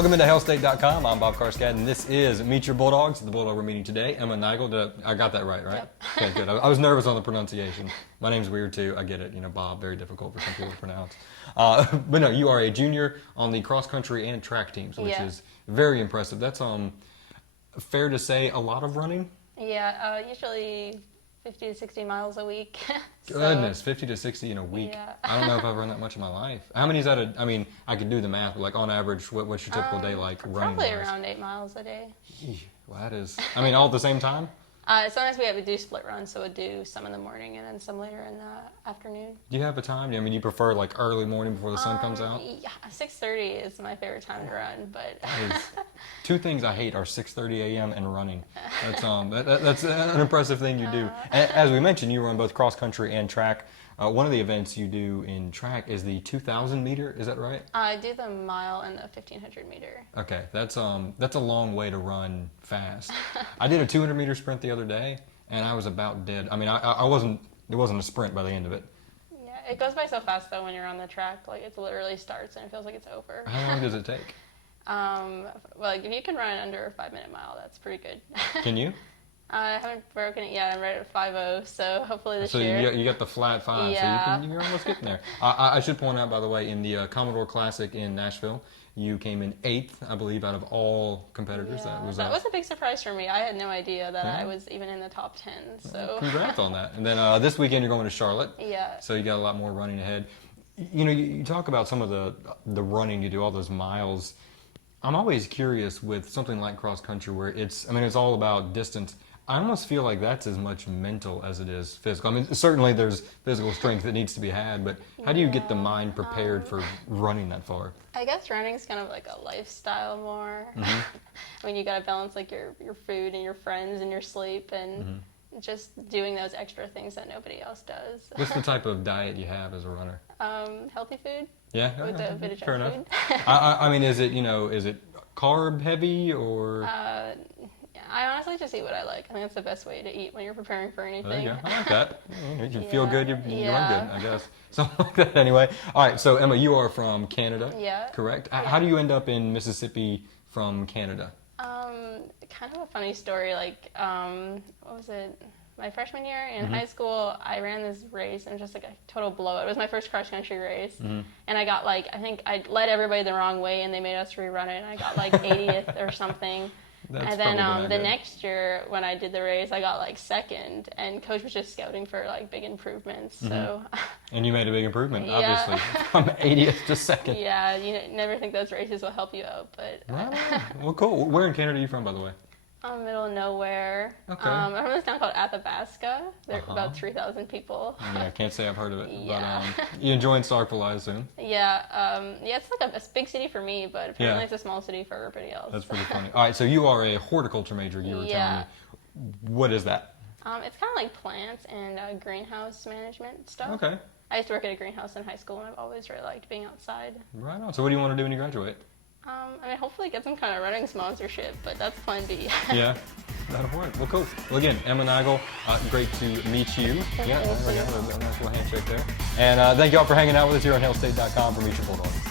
Welcome into HailState.com. I'm Bob Karskad, and this is Meet Your Bulldogs. The Bulldog we're meeting today, Emma Neigel. I got that right? Yep. Okay, good. I was nervous on the pronunciation. My name's weird too. I get it. You know, Bob, very difficult for some people to pronounce. But no, you are a junior on the cross country and track teams, which is very impressive. That's fair to say a lot of running. Yeah, usually 50 to 60 miles a week. Goodness, 50 to 60 in a week. Yeah. I don't know if I've run that much in my life. How many is that? I mean, I could do the math, but like on average, what's your typical day like running? Probably around 8 miles a day. Well, that is, I mean, all at the same time? Sometimes we have to do split runs, so we'll do some in the morning and then some later in the afternoon. Do you have a time? I mean, you prefer like early morning before the sun comes out? Yeah, 6:30 is my favorite time to run, but two things I hate are 6:30 a.m. and running. That's an impressive thing you do. As we mentioned, you run both cross country and track. One of the events you do in track is the 2,000 meter. Is that right? I do the mile and the 1,500 meter. Okay, that's a long way to run fast. I did a 200 meter sprint the other day, and I was about dead. I mean, I wasn't. It wasn't a sprint by the end of it. Yeah, it goes by so fast though when you're on the track. Like it literally starts and it feels like it's over. How long does it take? Well, if you can run under a 5-minute mile, that's pretty good. Can you? I haven't broken it yet. I'm right at 5:0, so hopefully this year. So you got the flat 5, yeah. so you're almost getting there. I should point out, by the way, in the Commodore Classic in Nashville, you came in 8th, I believe, out of all competitors. Yeah, that was a big surprise for me. I had no idea that I was even in the top 10. So well, congrats on that. And then this weekend you're going to Charlotte. Yeah. So you got a lot more running ahead. You know, you talk about some of the running you do, all those miles. I'm always curious with something like cross country where it's all about distance. I almost feel like that's as much mental as it is physical. I mean, certainly there's physical strength that needs to be had, but how do you get the mind prepared for running that far? I guess running is kind of like a lifestyle more. Mm-hmm. I mean, you got to balance like your food and your friends and your sleep and just doing those extra things that nobody else does. What's the type of diet you have as a runner? Healthy food. Yeah, with a bit of fair junk enough. food. I mean, is it carb heavy or? I honestly just eat what I like. I think that's the best way to eat when you're preparing for anything. There you go. I like that. You feel good, you run good, Yeah. I guess. Something like that anyway. All right, so Emma, you are from Canada, correct? Yeah. How do you end up in Mississippi from Canada? Kind of a funny story. Like, what was it? My freshman year in high school, I ran this race and just like a total blowout. It was my first cross country race, and I got like, I think I led everybody the wrong way, and they made us rerun it, and I got like 80th or something. That's and then the good. next year when I did the race, I got like 2nd, and coach was just scouting for like big improvements. So. And you made a big improvement, Yeah. obviously, from 80th to 2nd. Yeah, you never think those races will help you out, but. Right. Well, cool. Where in Canada are you from, by the way? Middle of nowhere. Okay. I'm from this town called Athabasca. There are about 3,000 people. Yeah, I can't say I've heard of it. Yeah. But you enjoying Starkville, I assume? Yeah, it's like a big city for me, but apparently Yeah. it's a small city for everybody else. That's pretty funny. All right, so you are a horticulture major, you were telling me. What is that? It's kind of like plants and greenhouse management stuff. Okay. I used to work at a greenhouse in high school, and I've always really liked being outside. Right on. So what do you want to do when you graduate? I mean, hopefully get some kind of running sponsorship, but that's plan B. Yeah, that'll work. Well, cool. Well, again, Emma Neigel, great to meet you. Yeah, there we go. A nice little handshake there. And thank you all for hanging out with us here on HailState.com for Meet Your Bulldogs.